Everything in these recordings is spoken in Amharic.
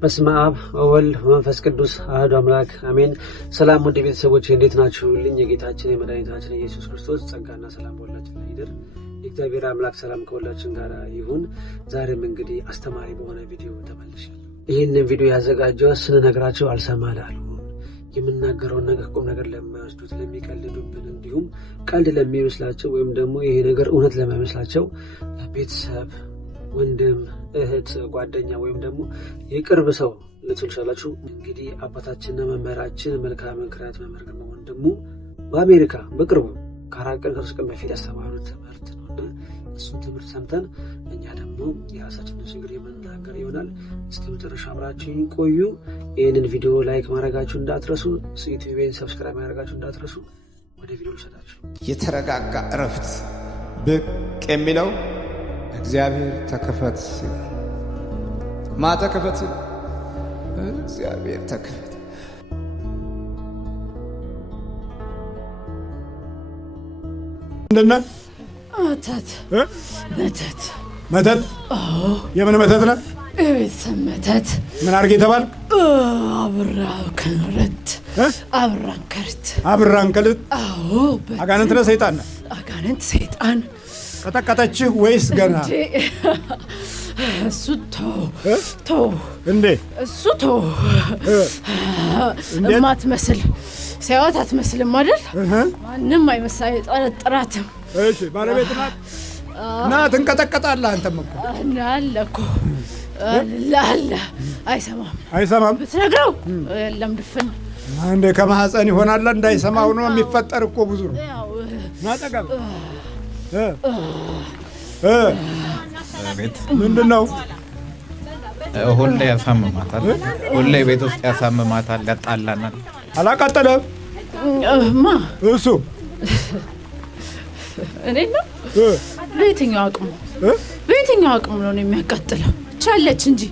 በስመ አብ ወወልድ ወመንፈስ ቅዱስ አሐዱ አምላክ አሜን። ሰላም ወደ ቤተሰቦች እንዴት ናችሁልኝ? የጌታችን የመድኃኒታችን ኢየሱስ ክርስቶስ ጸጋና ሰላም በሁላችን ላይ ይደር። የእግዚአብሔር አምላክ ሰላም ከሁላችን ጋር ይሁን። ዛሬም እንግዲህ አስተማሪ በሆነ ቪዲዮ ተመልሻለሁ። ይህንን ቪዲዮ ያዘጋጀው ስንነግራቸው አልሰማላሉ የምናገረውን ነገር ቁም ነገር ለማይወስዱት ለሚቀልዱብን፣ እንዲሁም ቀልድ ለሚመስላቸው ወይም ደግሞ ይሄ ነገር እውነት ለማይመስላቸው ቤተሰብ፣ ወንድም፣ እህት፣ ጓደኛ ወይም ደግሞ የቅርብ ሰው ልትልሻላችሁ። እንግዲህ አባታችንና መምህራችን መልካም ምክራት መምህር ደግሞ ወንድሙ በአሜሪካ በቅርቡ ከአራት ቀን ከሶስት ቀን በፊት ያስተማሩት ትምህርት ነውና እሱን ትምህርት ሰምተን እኛ ደግሞ የራሳችንን ችግር የምንናገር ይሆናል። እስከ መጨረሻ አብራችሁኝ ቆዩ። ይህንን ቪዲዮ ላይክ ማድረጋችሁ እንዳትረሱ፣ ዩቲዩብን ሰብስክራይብ ማድረጋችሁ እንዳትረሱ። ወደ ቪዲዮ ልሰዳችሁ። የተረጋጋ እረፍት ብቅ የሚለው እግዚአብሔር ተከፈት ሲል ማ ተከፈት ሲል እግዚአብሔር ተከፈት። እንደና መተት መተት የምን መተት ነው? ቤተሰብ መተት። ምን አድርጌ ተባልክ? አብራንከርት። አዎ አጋንንት ነው ሰይጣን ነው? አጋንንት ሰይጣን ቀጠቀጠችህ ወይስ ገና? እሱ ተው እንዴ እሱ ተው እማትመስል ሲያወት አትመስልም አይደል? ማንም አይመስል ጠረጥራትም። እሺ ባለቤት ናት እና ትንቀጠቀጣለህ። አንተም እኮ አለ እኮ አለ። አይሰማም ብትነግረው የለም ድፍን እንደ ከማህፀን ይሆናል። እንዳይሰማው ነው የሚፈጠር እኮ ብዙ ነው። ማጠቀም ቤት ምንድን ነው? ሁሌ ያሳምማታል። ሁሌ ቤት ውስጥ ያሳምማታል፣ ያጣላናል። አላቃጠለም ማ እሱ እኔ ነው። በየትኛው አቅሙ ነው የሚያቃጥለው? ቻለች እንጂ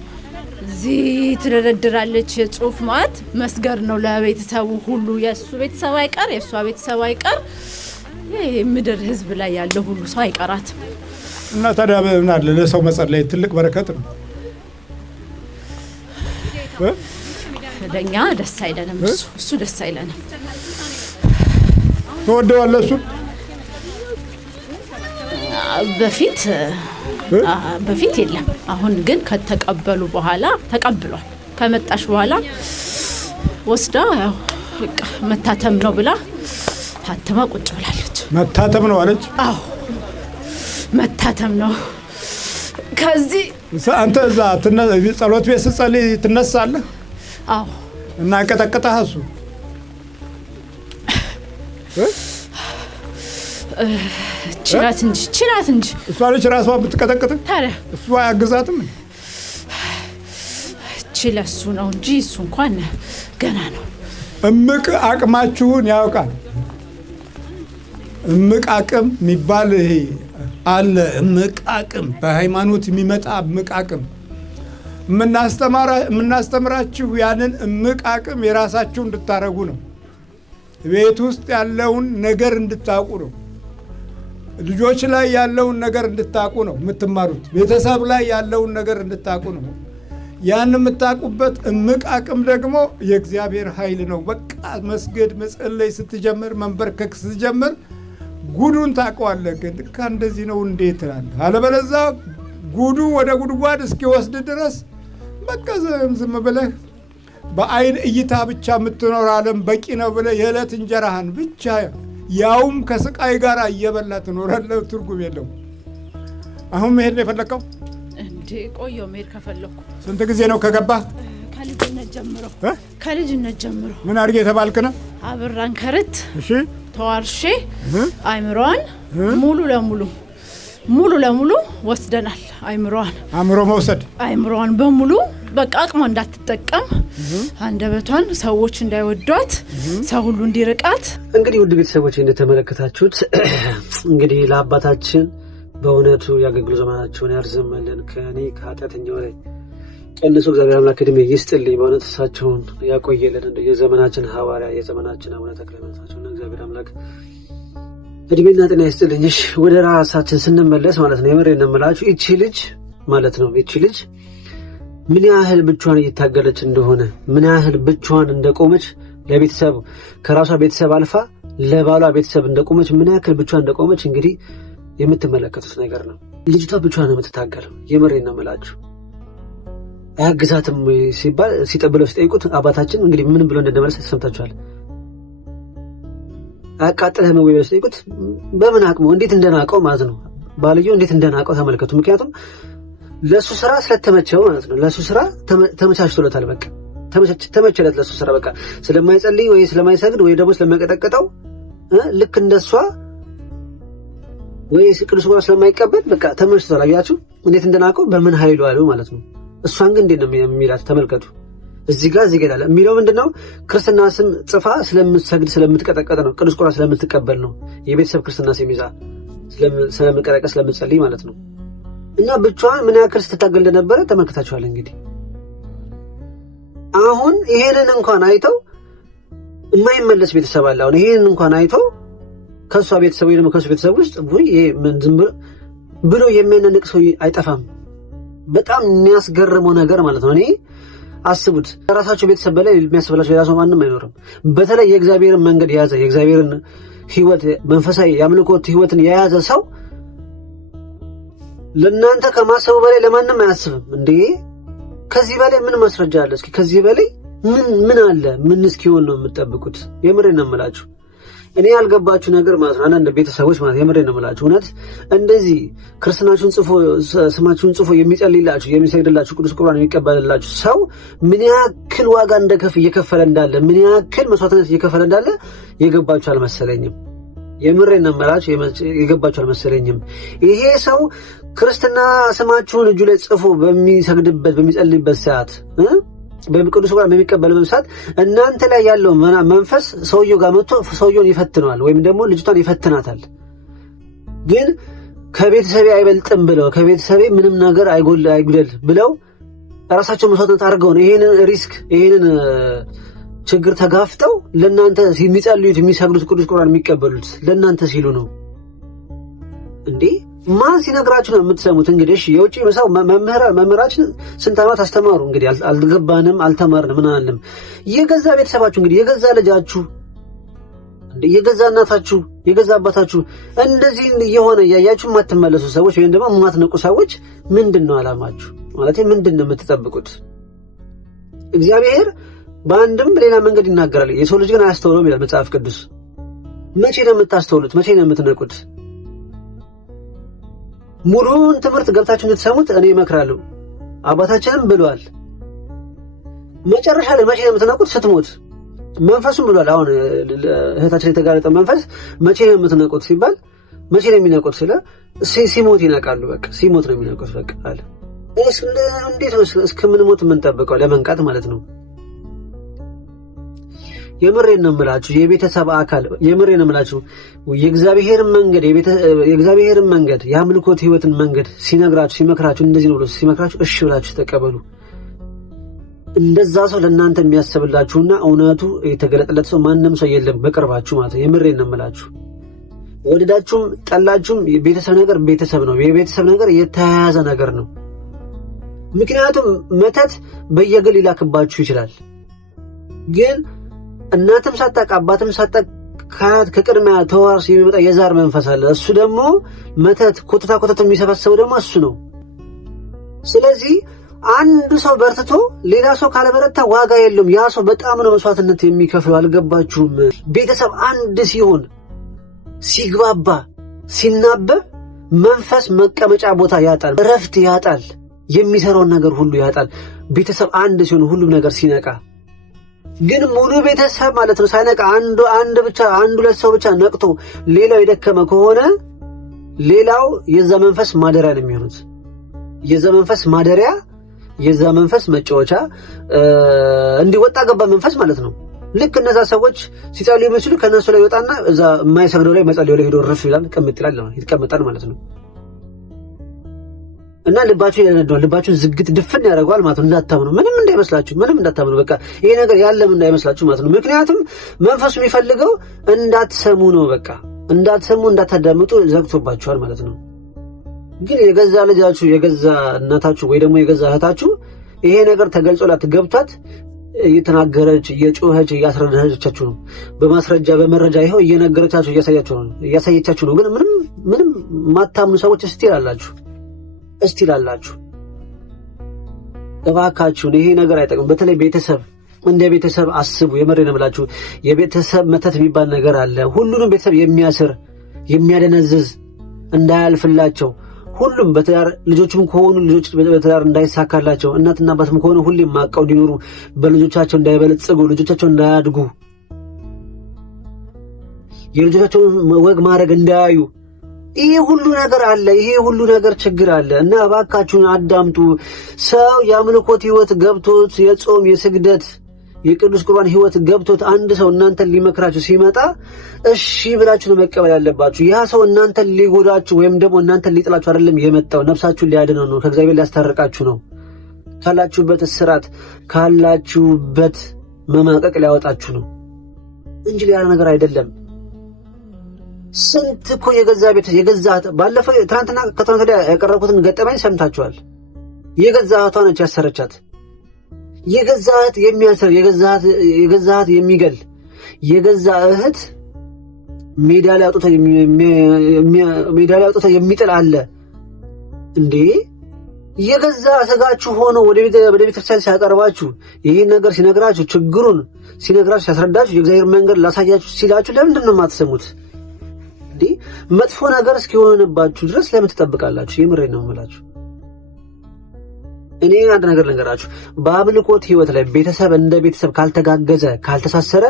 እዚህ ትደረድራለች። የጽሁፍ ማለት መስገር ነው ለቤተሰቡ ሁሉ። የእሱ ቤተሰብ አይቀር፣ የእሷ ቤተሰብ አይቀር፣ ምድር ህዝብ ላይ ያለው ሁሉ ሰው አይቀራትም። እና ታዲያ ምን አለ? ለሰው መጸለይ ትልቅ በረከት ነው። ለእኛ ደስ አይለንም። እሱ ደስ አይለንም። ትወደዋለህ እሱን? በፊት የለም። አሁን ግን ከተቀበሉ በኋላ ተቀብሏል። ከመጣሽ በኋላ ወስዳ ያው መታተም ነው ብላ ታተማ ቁጭ ብላለች። መታተም ነው አለች? አዎ መታተም ነው። ከዚህ አንተ እዛ ጸሎት ቤት ስትጸልይ ትነሳለህ? አዎ። እና ቀጠቀጠህ እሱ? ችላት እንጂ እሷ ልጅ ራሷ ብትቀጠቅጥ ታዲያ እሱ አያግዛትም? ችለሱ ነው እንጂ እሱ እንኳን ገና ነው። እምቅ አቅማችሁን ያውቃል። እምቅ አቅም የሚባል ይሄ አለ። እምቅ አቅም በሃይማኖት የሚመጣ እምቅ አቅም የምናስተምራችሁ ያንን እምቅ አቅም የራሳችሁ እንድታረጉ ነው። ቤት ውስጥ ያለውን ነገር እንድታውቁ ነው። ልጆች ላይ ያለውን ነገር እንድታውቁ ነው የምትማሩት። ቤተሰብ ላይ ያለውን ነገር እንድታውቁ ነው። ያን የምታውቁበት እምቅ አቅም ደግሞ የእግዚአብሔር ኃይል ነው። በቃ መስገድ መጸለይ ስትጀምር፣ መንበርከክ ስትጀምር ጉዱን ታውቀዋለህ። ግን ልካ እንደዚህ ነው እንዴት ትላለህ። አለበለዚያ ጉዱ ወደ ጉድጓድ እስኪወስድ ድረስ በቃ ዝም ብለህ በአይን እይታ ብቻ የምትኖር ዓለም በቂ ነው ብለህ የዕለት እንጀራህን ብቻ ያውም ከስቃይ ጋር እየበላ ትኖራለህ። ትርጉም የለውም። አሁን መሄድ ነው የፈለከው? እንዴ ቆየሁ መሄድ ከፈለኩ። ስንት ጊዜ ነው ከገባህ? ከልጅነት ጀምሮ። ምን አድርጌ የተባልክ ነው? አብራንከርት። እሺ ተዋርሼ አይምሮዋን ሙሉ ለሙሉ ወስደናል። አይምሮ መውሰድ አይምሮዋን በሙሉ በቃ አቅሟ እንዳትጠቀም፣ አንደበቷን ሰዎች እንዳይወዷት፣ ሰው ሁሉ እንዲርቃት። እንግዲህ ውድ ቤተሰቦች እንደተመለከታችሁት እንግዲህ ለአባታችን በእውነቱ ያገልግሉ ዘመናቸውን ያርዝምልን፣ ከእኔ ከኃጢአተኛው ላይ ቀንሶ እግዚአብሔር አምላክ ዕድሜ ይስጥልኝ። በእውነት እሳቸውን ያቆየልን። እንደ የዘመናችን ሐዋርያ የዘመናችን አቡነ ተክለ ሃይማኖታቸውና እግዚአብሔር አምላክ እድሜና ጤና ይስጥልኝ። ወደ ራሳችን ስንመለስ ማለት ነው የምሬን ነው የምላችሁ። እቺ ልጅ ማለት ነው እቺ ልጅ ምን ያህል ብቻዋን እየታገለች እንደሆነ ምን ያህል ብቻዋን እንደቆመች ለቤተሰብ ከራሷ ቤተሰብ አልፋ ለባሏ ቤተሰብ እንደቆመች ምን ያህል ብቻዋን እንደቆመች እንግዲህ የምትመለከቱት ነገር ነው። ልጅቷ ብቻዋን ነው የምትታገለው። የምሬን ነው የምላችሁ። አያግዛትም ሲባል ሲጠብለው ሲጠይቁት አባታችን እንግዲህ ምን ብሎ እንደደመረሰ ተሰምታችኋል። አያቃጥልህም ወይ ብለው ሲጠይቁት በምን አቅሙ እንዴት እንደናቀው ማለት ነው። ባልየው እንዴት እንደናቀው ተመልከቱ። ምክንያቱም ለሱ ስራ ስለተመቸው ማለት ነው። ለሱ ስራ ተመቻችቶለታል። በቃ ተመቸለት ለሱ ስራ። በቃ ስለማይጸልይ ወይ ስለማይሰግድ ወይ ደግሞ ስለማይቀጠቅጠው ልክ እንደሷ ወይ ቅዱስ ቁርባን ስለማይቀበል በቃ ተመችቶታል። አያችሁ እንዴት እንደናቀው በምን ኃይሉ አለው ማለት ነው። እሷን ግን እንዴት ነው የሚላት ተመልከቱ። እዚህ ጋር ይላል የሚለው ምንድነው? ክርስትና ስም ጽፋ ስለምትሰግድ ስለምትቀጠቀጥ ነው። ቅዱስ ቁርባን ስለምትቀበል ነው። የቤተሰብ ክርስትና ስም ይዛ ስለምትቀጠቀጥ ስለምትጸልይ ማለት ነው። እና ብቻዋን ምን ያክል ስትታገል እንደነበረ ተመልክታችኋል። እንግዲህ አሁን ይሄንን እንኳን አይተው የማይመለስ ቤተሰብ አለ። አሁን ይሄንን እንኳን አይተው ከሷ ቤተሰብ ወይ ደግሞ ከሱ ቤተሰብ ውስጥ ይሄ ምን ዝም ብሎ የሚያነንቅ ሰው አይጠፋም። በጣም የሚያስገርመው ነገር ማለት ነው። እኔ አስቡት ከራሳቸው ቤተሰብ በላይ የሚያስበላቸው ሌላ ሰው ማንም አይኖርም። በተለይ የእግዚአብሔርን መንገድ የያዘ የእግዚአብሔርን ሕይወት መንፈሳዊ የአምልኮት ሕይወትን የያዘ ሰው ለእናንተ ከማሰቡ በላይ ለማንም አያስብም። እንዴ ከዚህ በላይ ምን ማስረጃ አለ? እስኪ ከዚህ በላይ ምን አለ? ምን እስኪሆን ነው የምትጠብቁት? የምሬን ነው የምላችሁ። እኔ ያልገባችሁ ነገር ማለት ነው አንዳንድ ቤተሰቦች ማለት የምሬን ነው የምላችሁ እውነት እንደዚህ ክርስትናችሁን ጽፎ ስማችሁን ጽፎ የሚጸልይላችሁ የሚሰግድላችሁ ቅዱስ ቁርባን የሚቀበልላችሁ ሰው ምን ያክል ዋጋ እየከፈለ እንዳለ ምን ያክል መስዋዕትነት እየከፈለ እንዳለ የገባችሁ አልመሰለኝም። የምሬን ነው የምላችሁ የገባችሁ አልመሰለኝም። ይሄ ሰው ክርስትና ስማችሁን እጁ ላይ ጽፎ በሚሰግድበት በሚጸልይበት ሰዓት በቅዱስ ቁርባን በሚቀበልበት ሰዓት እናንተ ላይ ያለው መንፈስ ሰውየው ጋር መጥቶ ሰውየውን ይፈትነዋል ወይም ደግሞ ልጅቷን ይፈትናታል። ግን ከቤተሰቤ አይበልጥም ብለው ከቤተሰቤ ምንም ነገር አይጉደል ብለው ራሳቸው መስዋዕትነት አድርገው ነው ይሄንን ሪስክ ይሄንን ችግር ተጋፍጠው ለእናንተ የሚጸልዩት የሚሰግዱት ቅዱስ ቁርባን የሚቀበሉት ለእናንተ ሲሉ ነው እንዴ። ማን ሲነግራችሁ ነው የምትሰሙት? እንግዲህ እሺ የውጪ መሳው መምህራችን ስንት ዓመት አስተማሩ። እንግዲህ አልገባንም አልተማርንም ምን አለም። የገዛ ቤተሰባችሁ እንግዲህ የገዛ ልጃችሁ እንደ የገዛ እናታችሁ የገዛ አባታችሁ እንደዚህ የሆነ ያያችሁ የማትመለሱ ሰዎች ወይም ደግሞ የማትነቁ ሰዎች ምንድነው አላማችሁ? ማለት ምንድነው የምትጠብቁት? እግዚአብሔር በአንድም በሌላ መንገድ ይናገራል። የሰው ልጅ ግን አያስተውለውም ይላል መጽሐፍ ቅዱስ። መቼ ነው የምታስተውሉት? መቼ ነው የምትነቁት? ሙሉውን ትምህርት ገብታችሁ እንድትሰሙት እኔ እመክራለሁ። አባታችንም ብሏል። መጨረሻ ላይ መቼ ነው የምትነቁት? ስትሞት። መንፈሱም ብሏል። አሁን እህታችን የተጋለጠ መንፈስ መቼ ነው የምትነቁት ሲባል መቼ ነው የሚነቁት ስለ ሲሞት ይነቃሉ። በቃ ሲሞት ነው የሚነቁት በቃ አለ። እንዴት ነው እስከምንሞት የምንጠብቀው? ለመንቃት ማለት ነው። የምሬን ነው የምላችሁ የቤተሰብ አካል የምሬን ነው የምላችሁ የእግዚአብሔርን መንገድ የአምልኮት ሕይወትን መንገድ ሲነግራችሁ ሲመክራችሁ እንደዚህ ነው ብሎ ሲመክራችሁ እሺ ብላችሁ ተቀበሉ። እንደዛ ሰው ለእናንተ የሚያስብላችሁና እውነቱ የተገለጠለት ሰው ማንም ሰው የለም በቅርባችሁ ማለት ነው። የምሬን ነው የምላችሁ ወደዳችሁም ጠላችሁም የቤተሰብ ነገር ቤተሰብ ነው። የቤተሰብ ነገር የተያያዘ ነገር ነው። ምክንያቱም መተት በየግል ይላክባችሁ ይችላል። ግን እናትም ሳታውቅ አባትም ሳታውቅ ከቅድሚያ ተዋርሶ የሚመጣ የዛር መንፈስ አለ። እሱ ደግሞ መተት ኮተታ የሚሰበሰበው ደግሞ እሱ ነው። ስለዚህ አንድ ሰው በርትቶ ሌላ ሰው ካለበረታ ዋጋ የለውም። ያ ሰው በጣም ነው መስዋዕትነት የሚከፍለው። አልገባችሁም? ቤተሰብ አንድ ሲሆን ሲግባባ ሲናበብ መንፈስ መቀመጫ ቦታ ያጣል፣ እረፍት ያጣል፣ የሚሰራውን ነገር ሁሉ ያጣል። ቤተሰብ አንድ ሲሆን ሁሉም ነገር ሲነቃ ግን ሙሉ ቤተሰብ ማለት ነው ሳይነቃ አንድ ሁለት ሰው ብቻ ነቅቶ ሌላው የደከመ ከሆነ ሌላው የዛ መንፈስ ማደሪያ ነው የሚሆኑት። የዛ መንፈስ ማደሪያ የዛ መንፈስ መጫወቻ እንዲወጣ ገባ መንፈስ ማለት ነው። ልክ እነዛ ሰዎች ሲጸልዩ መስሉ ከነሱ ላይ ይወጣና እዛ የማይሰግደው ላይ መጸለዩ ላይ ሄዶ ረፍ ይላል፣ ይቀመጣል ማለት ነው። እና ልባችሁ ያነደዋል፣ ልባችሁን ዝግት ድፍን ያደርገዋል ማለት ነው። እንዳታምኑ ምንም እንዳታምኑ በቃ ይሄ ነገር ያለም እንዳይመስላችሁ ማለት ነው። ምክንያቱም መንፈሱ የሚፈልገው እንዳትሰሙ ነው። በቃ እንዳትሰሙ እንዳታዳምጡ ዘግቶባችኋል ማለት ነው። ግን የገዛ ልጃችሁ የገዛ እናታችሁ ወይ ደግሞ የገዛ እህታችሁ ይሄ ነገር ተገልጾላት ገብቷት እየተናገረች እየጮኸች እያስረዳቻችሁ ነው። በማስረጃ በመረጃ ይሄው እየነገረቻችሁ እያሳየቻችሁ ነው። ግን ምንም ማታምኑ ሰዎች እስቲ ላላችሁ እባካችሁን ይሄ ነገር አይጠቅም። በተለይ ቤተሰብ እንደ ቤተሰብ አስቡ። የመሬን እምላችሁ የቤተሰብ መተት የሚባል ነገር አለ። ሁሉንም ቤተሰብ የሚያስር የሚያደነዝዝ እንዳያልፍላቸው ሁሉም በትዳር ልጆችም ከሆኑ ልጆች በትዳር እንዳይሳካላቸው እናትና አባትም ከሆኑ ሁሌም ማቀው እንዲኖሩ በልጆቻቸው እንዳይበለጽጉ ልጆቻቸው እንዳያድጉ የልጆቻቸውን ወግ ማድረግ እንዳያዩ ይሄ ሁሉ ነገር አለ። ይሄ ሁሉ ነገር ችግር አለ እና እባካችሁን አዳምጡ። ሰው የአምልኮት ህይወት ገብቶት የጾም የስግደት የቅዱስ ቁርባን ህይወት ገብቶት አንድ ሰው እናንተን ሊመክራችሁ ሲመጣ እሺ ብላችሁ ነው መቀበል ያለባችሁ። ያ ሰው እናንተን ሊጎዳችሁ ወይም ደግሞ እናንተን ሊጥላችሁ አይደለም የመጣው፣ ነፍሳችሁን ሊያድነው ነው፣ ከእግዚአብሔር ሊያስታርቃችሁ ነው፣ ካላችሁበት እስራት ካላችሁበት መማቀቅ ሊያወጣችሁ ነው እንጂ ሌላ ነገር አይደለም። ስንት እኮ የገዛ ባለፈው ትናንትና ከትናንት ወዲያ ያቀረብኩትን ገጠመኝ ሰምታችኋል። የገዛ እህቷ ነች ያሰረቻት። የገዛ እህት የሚያስር የገዛ እህት የሚገል የገዛ እህት ሜዳ ላይ አውጥቶ የሚጥል አለ እንዴ! የገዛ ስጋችሁ ሆኖ ወደ ቤተክርስቲያን ሲያቀርባችሁ ይህን ነገር ሲነግራችሁ ችግሩን ሲነግራችሁ ሲያስረዳችሁ የእግዚአብሔር መንገድ ላሳያችሁ ሲላችሁ ለምንድን ነው የማትሰሙት? እንዴ መጥፎ ነገር እስኪሆንባችሁ ድረስ ለምን ትጠብቃላችሁ? የምሬን ነው የምላችሁ። እኔ አንድ ነገር ልንገራችሁ። በአምልኮት ህይወት ላይ ቤተሰብ እንደ ቤተሰብ ካልተጋገዘ ካልተሳሰረ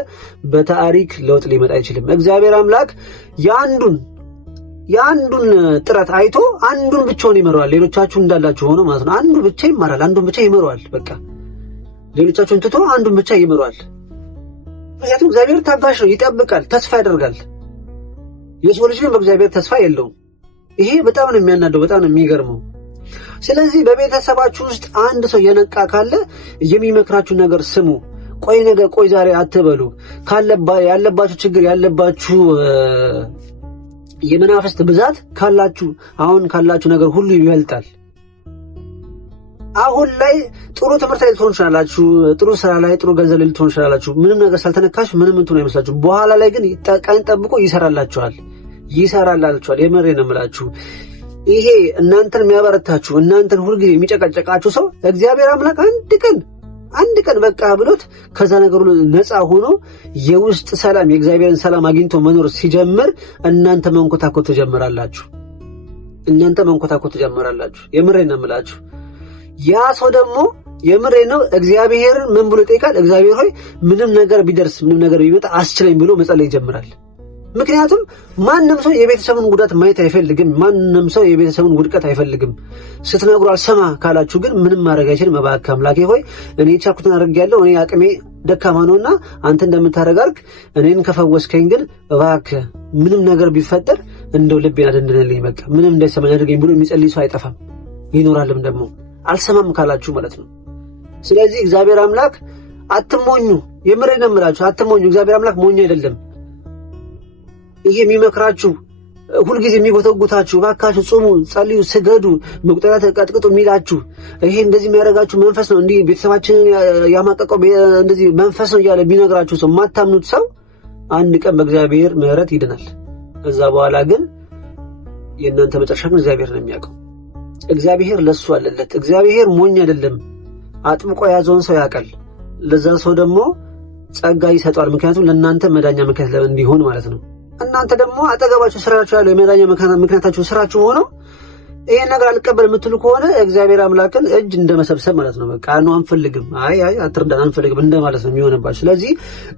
በታሪክ ለውጥ ሊመጣ አይችልም። እግዚአብሔር አምላክ የአንዱን ጥረት አይቶ አንዱን ብቻውን ይመራዋል። ሌሎቻችሁ እንዳላችሁ ሆኖ ማለት ነው። አንዱ ብቻ ይማራል፣ አንዱን ብቻ ይመራዋል። በቃ ሌሎቻችሁን ትቶ አንዱን ብቻ ይመራዋል። ምክንያቱም እግዚአብሔር ታጋሽ ነው፣ ይጠብቃል፣ ተስፋ ያደርጋል። የሰው ልጅ ግን በእግዚአብሔር ተስፋ የለውም። ይሄ በጣም ነው የሚያናደው፣ በጣም ነው የሚገርመው። ስለዚህ በቤተሰባችሁ ውስጥ አንድ ሰው የነቃ ካለ የሚመክራችሁ ነገር ስሙ። ቆይ ዛሬ አትበሉ። ያለባችሁ ችግር ያለባችሁ የመናፍስት ብዛት ካላችሁ ነገር ሁሉ ይበልጣል። አሁን ላይ ጥሩ ትምህርት ላይ ልትሆኑ ትችላላችሁ፣ ጥሩ ስራ ላይ ጥሩ ገንዘብ ላይ ልትሆኑ ትችላላችሁ። ምንም ነገር ሳልተነካሽ ምንም እንትን አይመስላችሁ። በኋላ ላይ ግን ቀን ጠብቆ ይሰራላችኋል። የምሬን ነው የምላችሁ። ይሄ እናንተን የሚያበረታችሁ እናንተን ሁልጊዜ የሚጨቀጨቃችሁ ሰው እግዚአብሔር አምላክ አንድ ቀን በቃ ብሎት ከዛ ነገሩ ነፃ ሆኖ የውስጥ ሰላም የእግዚአብሔርን ሰላም አግኝቶ መኖር ሲጀምር እናንተ መንኮታኮት ትጀምራላችሁ። የምሬን ነው የምላችሁ። ያ ሰው ደግሞ የምሬን ነው እግዚአብሔርን ምን ብሎ ይጠይቃል? እግዚአብሔር ሆይ ምንም ነገር ቢደርስ ምንም ነገር ቢመጣ አስችለኝ ብሎ መጸለይ ይጀምራል። ምክንያቱም ማንም ሰው የቤተሰቡን ጉዳት ማየት አይፈልግም። ማንም ሰው የቤተሰቡን ውድቀት አይፈልግም። ስትነግሩ አልሰማ ካላችሁ ግን ምንም ማድረግ አይችልም። እባክህ አምላኬ ሆይ እኔ የቻልኩትን አድርጌያለሁ፣ እኔ አቅሜ ደካማ ነውና አንተ እንደምታደርግ አድርግ፣ እኔን ከፈወስከኝ ግን እባክህ ምንም ነገር ቢፈጠር እንደው ልቤን አደንድነልኝ፣ በቃ ምንም እንዳይሰማኝ አድርገኝ ብሎ የሚጸልይ ሰው አይጠፋም፣ ይኖራልም ደግሞ። አልሰማም ካላችሁ ማለት ነው። ስለዚህ እግዚአብሔር አምላክ አትሞኙ። የምሬን ነው የምላችሁ፣ አትሞኙ። እግዚአብሔር አምላክ ሞኝ አይደለም። ይሄ የሚመክራችሁ ሁልጊዜ የሚጎተጉታችሁ እባካችሁ ጾሙ፣ ጸልዩ፣ ስገዱ፣ መቁጠሪያ ተቀጥቅጡ የሚላችሁ ይሄ እንደዚህ የሚያደርጋችሁ መንፈስ ነው፣ እንዲህ ቤተሰባችንን ያማቀቀው እንደዚህ መንፈስ ነው እያለ የሚነግራችሁ ሰው የማታምኑት ሰው አንድ ቀን በእግዚአብሔር ምሕረት ይድናል። ከዛ በኋላ ግን የእናንተ መጨረሻ ግን እግዚአብሔር ነው የሚያውቀው። እግዚአብሔር ለሱ አለለት። እግዚአብሔር ሞኝ አይደለም። አጥብቆ የያዘውን ሰው ያውቃል። ለዛ ሰው ደግሞ ጸጋ ይሰጣል። ምክንያቱም ለእናንተ መዳኛ ምክንያት እንዲሆን ማለት ነው። እናንተ ደግሞ አጠገባችሁ ስራችሁ ያለው የመዳኛ ምክንያታችሁ ስራችሁ ሆኖ ይሄን ነገር አልቀበል የምትሉ ከሆነ እግዚአብሔር አምላክን እጅ እንደመሰብሰብ ማለት ነው። በቃ ነው አንፈልግም፣ አይ አትርዳን አንፈልግም እንደማለት ነው የሚሆንባችሁ። ስለዚህ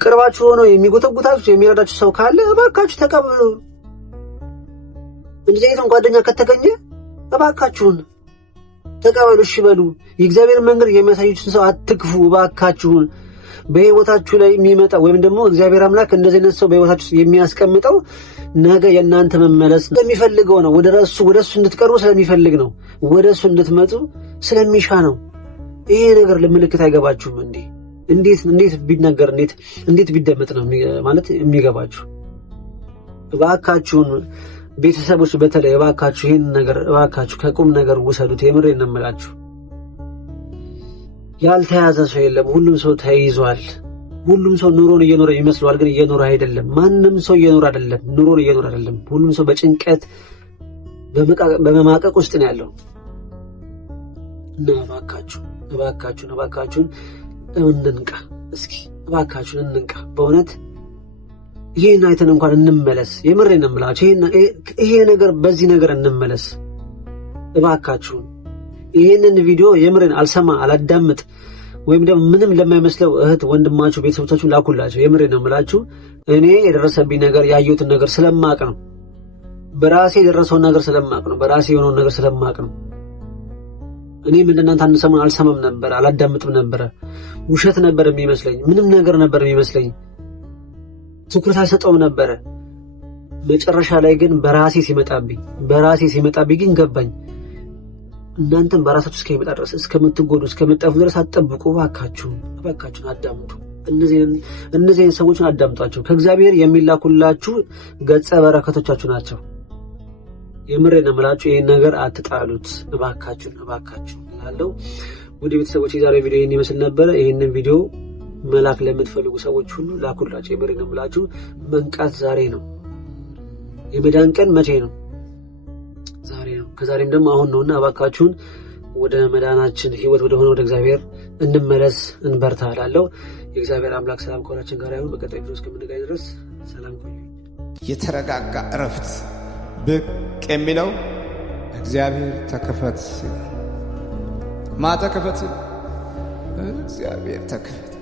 ቅርባችሁ ሆኖ የሚጎተጉታችሁ የሚረዳችሁ ሰው ካለ እባካችሁ ተቀበሉ። እንደዚህ አይነት ጓደኛ ከተገኘ እባካችሁን ተቀበሉ፣ እሺ በሉ። የእግዚአብሔር መንገድ የሚያሳዩትን ሰው አትክፉ እባካችሁን። በህይወታችሁ ላይ የሚመጣ ወይም ደግሞ እግዚአብሔር አምላክ እንደዚህ አይነት ሰው በህይወታችሁ የሚያስቀምጠው ነገ የእናንተ መመለስ ስለሚፈልገው ነው። ወደሱ እንድትቀርቡ ስለሚፈልግ ነው። ወደሱ እንድትመጡ ስለሚሻ ነው። ይሄ ነገር ለምልክት አይገባችሁም እንዴ? እንዴት ቢነገር እንዴት ቢደመጥ ነው ማለት የሚገባችሁ? እባካችሁን ቤተሰቦች በተለይ እባካችሁ ይሄን ነገር እባካችሁ ከቁም ነገር ውሰዱት። የምሬን ነው የምላችሁ። ያልተያዘ ሰው የለም። ሁሉም ሰው ተይዟል። ሁሉም ሰው ኑሮን እየኖረ ይመስለዋል፣ ግን እየኖረ አይደለም። ማንም ሰው እየኖረ አይደለም፣ ኑሮን እየኖረ አይደለም። ሁሉም ሰው በጭንቀት በመማቀቅ ውስጥ ነው ያለው። እና እባካችሁን እንንቃ። እስኪ እባካችሁን እንንቃ። በእውነት ይሄን አይተን እንኳን እንመለስ። የምሬን ነው የምላችሁ። ይሄ ነገር በዚህ ነገር እንመለስ እባካችሁን። ይሄንን ቪዲዮ የምሬን አላዳምጥ ወይም ደግሞ ምንም ለማይመስለው እህት ወንድማችሁ ቤተሰቦቻችሁ ላኩላችሁ። የምሬን ነው የምላችሁ። እኔ የደረሰብኝ ነገር ያየሁትን ነገር ስለማቅ ነው። በራሴ የደረሰውን ነገር ስለማቅ ነው። በራሴ የሆነውን ነገር ስለማቅ ነው። እኔ እንደናንተ አልሰማም ነበር፣ አላዳምጥም ነበር። ውሸት ነበር የሚመስለኝ፣ ምንም ነገር ነበር የሚመስለኝ። ትኩረት አልሰጠውም ነበር። መጨረሻ ላይ ግን በራሴ ሲመጣብኝ ግን ገባኝ። እናንተም በራሳችሁ እስከሚመጣ ድረስ እስከምትጎዱ እስከምትጠፉ ድረስ አትጠብቁ። እባካችሁን አዳምጡ። እነዚህን ሰዎችን አዳምጧቸው። ከእግዚአብሔር የሚላኩላችሁ ገጸ በረከቶቻችሁ ናቸው። የምሬን ነው የምላችሁ። ይሄን ነገር አትጣሉት እባካችሁን እላለሁ። ወደ ቤተሰቦች የዛሬ ቪዲዮ ይሄን ይመስል ነበረ። ይሄንን ቪዲዮ መላክ ለምትፈልጉ ሰዎች ሁሉ ላኩላቸው። የምሬን ነው የምላችሁ። መንቃት ዛሬ ነው። የመዳን ቀን መቼ ነው? ዛሬ ነው። ከዛሬም ደግሞ አሁን ነውና እባካችሁን ወደ መዳናችን ህይወት ወደ ሆነ ወደ እግዚአብሔር እንመለስ፣ እንበርታ እላለሁ። የእግዚአብሔር አምላክ ሰላም ከሁላችን ጋር ይሁን። በቀጣይ ቪዲዮ እስከምንገናኝ ድረስ ሰላም ቆዩ። የተረጋጋ እረፍት ብቅ የሚለው እግዚአብሔር ተከፈት። ተከፈት? እግዚአብሔር ተከፈት።